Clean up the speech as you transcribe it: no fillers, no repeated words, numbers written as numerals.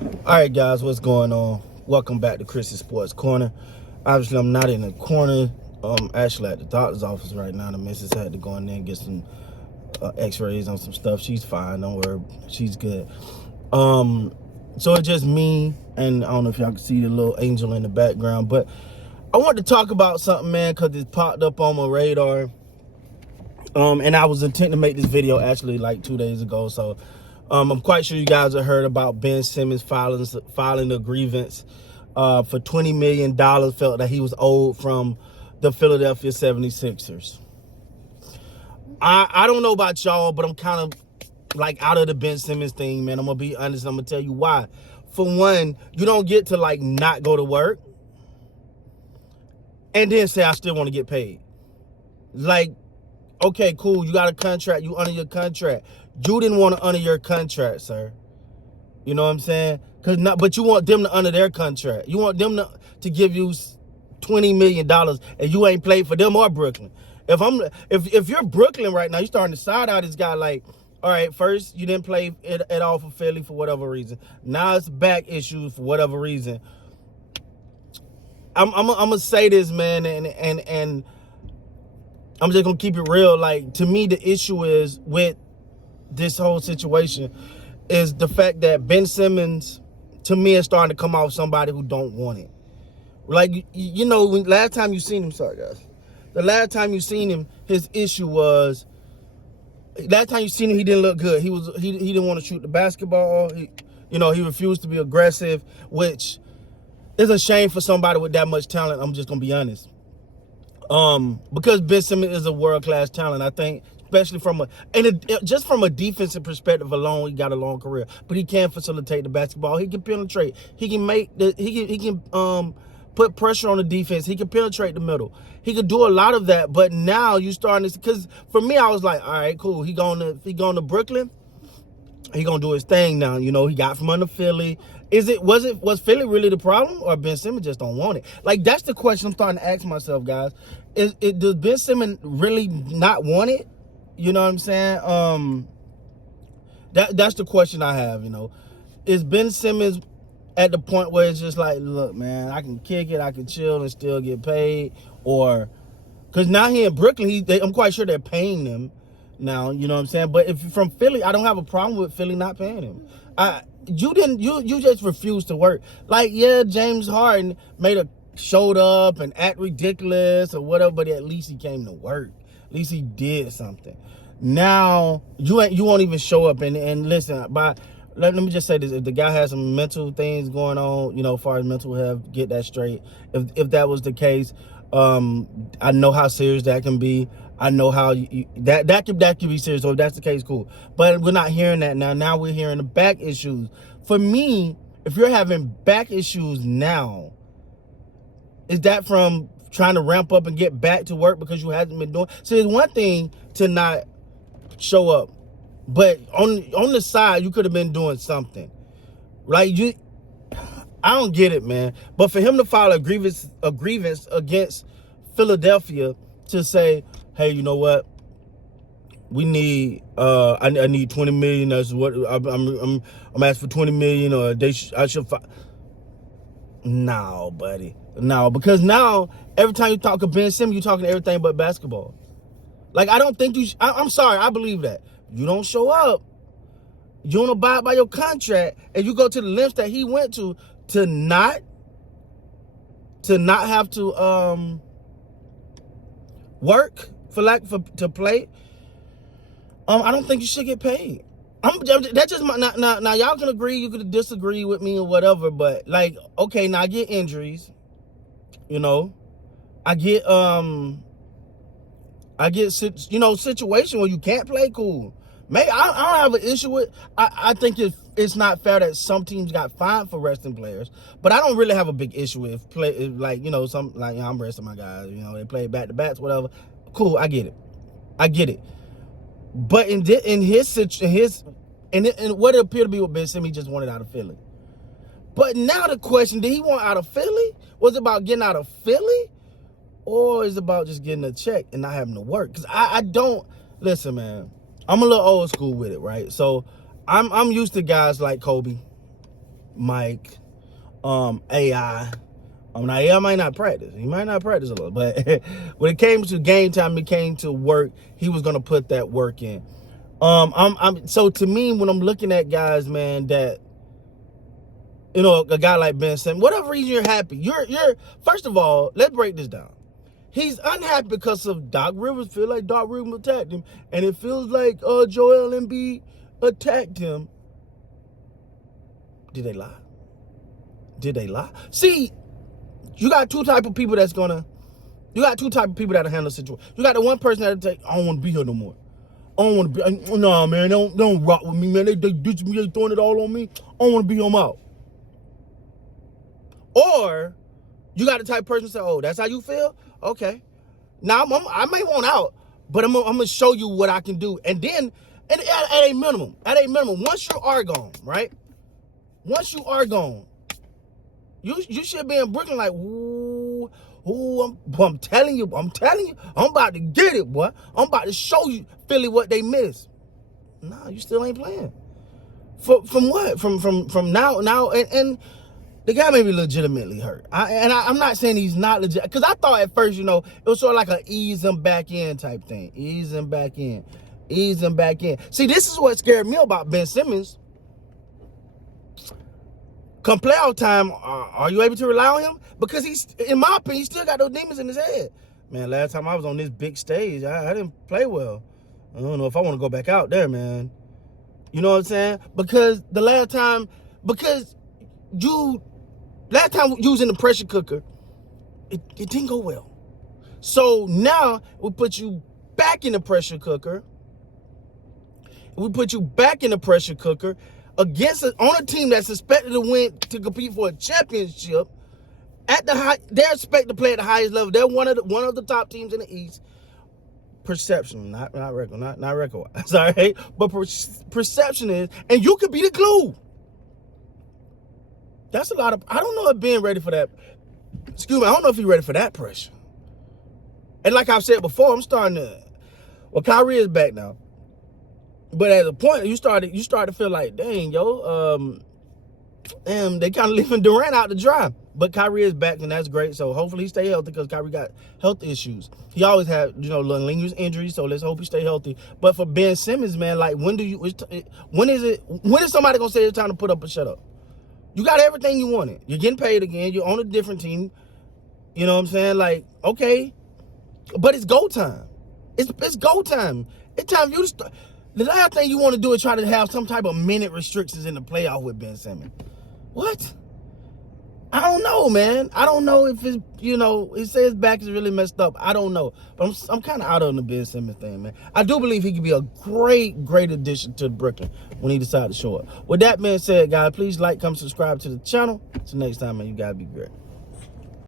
All right, guys, what's going on? Welcome back to Chris's Sports Corner. Obviously, I'm not in the corner. Actually at the doctor's office right now. The missus had to go in there and get some x-rays on some stuff. She's fine. Don't worry. She's good. So it's just me, and I don't know if y'all can see the little angel in the background, but I want to talk about something, man, because it popped up on my radar. And I was intending to make this video actually like 2 days ago. So I'm quite sure you guys have heard about Ben Simmons filing a grievance for $20 million felt that he was owed from the Philadelphia 76ers. I don't know about y'all, but I'm kind of like out of the Ben Simmons thing, man. I'm going to be honest. I'm going to tell you why. For one, you don't get to like not go to work and then say I still want to get paid. Like, okay, cool. You got a contract. You honor your contract. You didn't want to honor your contract, sir. You know what I'm saying? But you want them to honor their contract. You want them to give you $20 million and you ain't played for them or Brooklyn. If you're Brooklyn right now, you're starting to side out this guy like, all right, first you didn't play at all for Philly for whatever reason. Now it's back issues for whatever reason. I'm gonna say this, man, and I'm just gonna keep it real. Like, to me, the issue is with this whole situation is the fact that Ben Simmons, to me, is starting to come off somebody who don't want it. Like, you know, last time you seen him, sorry guys, the last time you seen him, his issue was, last time you seen him, he didn't look good. He didn't want to shoot the basketball. He refused to be aggressive, which is a shame for somebody with that much talent. I'm just gonna be honest. Because Ben Simmons is a world-class talent, I think, especially just from a defensive perspective alone, he got a long career. But he can facilitate the basketball. He can penetrate. He can put pressure on the defense. He can penetrate the middle. He can do a lot of that. But now you starting to, because for me, I was like, all right, cool. He going to Brooklyn. He gonna do his thing now. You know, he got from under Philly. Was Philly really the problem, or Ben Simmons just don't want it? Like, that's the question I'm starting to ask myself, guys. Does Ben Simmons really not want it? You know what I'm saying? That's the question I have. You know, is Ben Simmons at the point where it's just like, look, man, I can kick it, I can chill and still get paid, or because now he in Brooklyn, I'm quite sure they're paying him now, you know what I'm saying? But if from Philly, I don't have a problem with Philly not paying him. You just refused to work. Like, yeah, James Harden showed up and act ridiculous or whatever, but at least he came to work. At least he did something. Now you won't even show up and listen. Let me just say this: if the guy has some mental things going on, you know, as far as mental health, get that straight. If that was the case, I know how serious that can be. I know how that could be serious. So if that's the case, cool. But we're not hearing that now. Now we're hearing the back issues. For me, if you're having back issues now, is that from trying to ramp up and get back to work because you haven't been doing? So it's one thing to not show up, but on the side you could have been doing something. Like, I don't get it, man. But for him to file a grievance against Philadelphia to say, hey, you know what? We need I need 20 million. That's what I'm asking for, 20 million, or I should No, buddy. No, because now every time you talk to Ben Simmons, you're talking everything but basketball. Like, I don't think I'm sorry, I believe that. You don't show up, you don't abide by your contract, and you go to the lengths that he went to not have to work to play. I don't think you should get paid. That's just now y'all can agree, you could disagree with me or whatever, but like, okay, now I get injuries, you know, I get situation where you can't play, cool. Maybe I don't have an issue with. I think it's not fair that some teams got fined for resting players, but I don't really have a big issue with like, you know, some, like, you know, I'm resting my guys, you know, they play back to backs, whatever. Cool, I get it. But in what it appeared to be with Ben Simmons, he just wanted out of Philly. But now the question, did he want out of Philly? Was it about getting out of Philly? Or is it about just getting a check and not having to work? Because I don't, listen, man, I'm a little old school with it, right? So I'm used to guys like Kobe, Mike, AI. Now AI might not practice. He might not practice a lot, but when it came to game time, it came to work. He was gonna put that work in. So to me, when I'm looking at guys, man, that a guy like Ben Simmons, whatever reason you're happy, you're first of all, let's break this down. He's unhappy because of Doc Rivers. Feel like Doc Rivers attacked him, and it feels like Joel Embiid attacked him. Did they lie? Did they lie? See, you got two type of people that'll handle the situation. You got the one person that'll take, I don't want to be here no more. I don't want to be, nah, man, don't rock with me, man. They ditch me, they throwing it all on me. I don't want to be, I'm out. Or you got the type of person say, oh, that's how you feel? Okay. Now I may want out, but I'm gonna show you what I can do. And then at a minimum, once you are gone, right? Once you are gone, you should be in Brooklyn like, ooh, I'm telling you, I'm about to get it, boy. I'm about to show you Philly what they miss. Nah, you still ain't playing. From what? From now and the guy may be legitimately hurt. I'm not saying he's not legit, because I thought at first, it was sort of like an ease him back in type thing. Ease him back in. See, this is what scared me about Ben Simmons. Come playoff time, are you able to rely on him? Because in my opinion, he still got those demons in his head. Man, last time I was on this big stage, I didn't play well. I don't know if I want to go back out there, man. You know what I'm saying? Because last time you was in the pressure cooker, it didn't go well. So now we put you back in the pressure cooker. On a team that's expected to win, to compete for a championship. They're expected to play at the highest level. They're one of the top teams in the East. Perception, not record, not record. Sorry, but perception is, and you could be the glue. That's a lot of. I don't know if being ready for that. Excuse me, I don't know if he's ready for that pressure. And like I've said before, I'm starting to. Well, Kyrie is back now, but at a point you started to feel like, dang, they kind of leaving Durant out to dry. But Kyrie is back, and that's great. So hopefully he stay healthy, because Kyrie got health issues. He always had, lingering injuries. So let's hope he stay healthy. But for Ben Simmons, man, like when is somebody gonna say it's time to put up or shut up? You got everything you wanted. You're getting paid again. You're on a different team. You know what I'm saying? Like, okay, but it's go time. It's go time. It's time for you to start. The last thing you want to do is try to have some type of minute restrictions in the playoff with Ben Simmons. What? I don't know, man. I don't know if it's, it says his back is really messed up. I don't know. But I'm kind of out on the Ben Simmons thing, man. I do believe he could be a great addition to Brooklyn when he decides to show up. With that being said, guys, please like, comment, subscribe to the channel. Until next time, man, you gotta be great.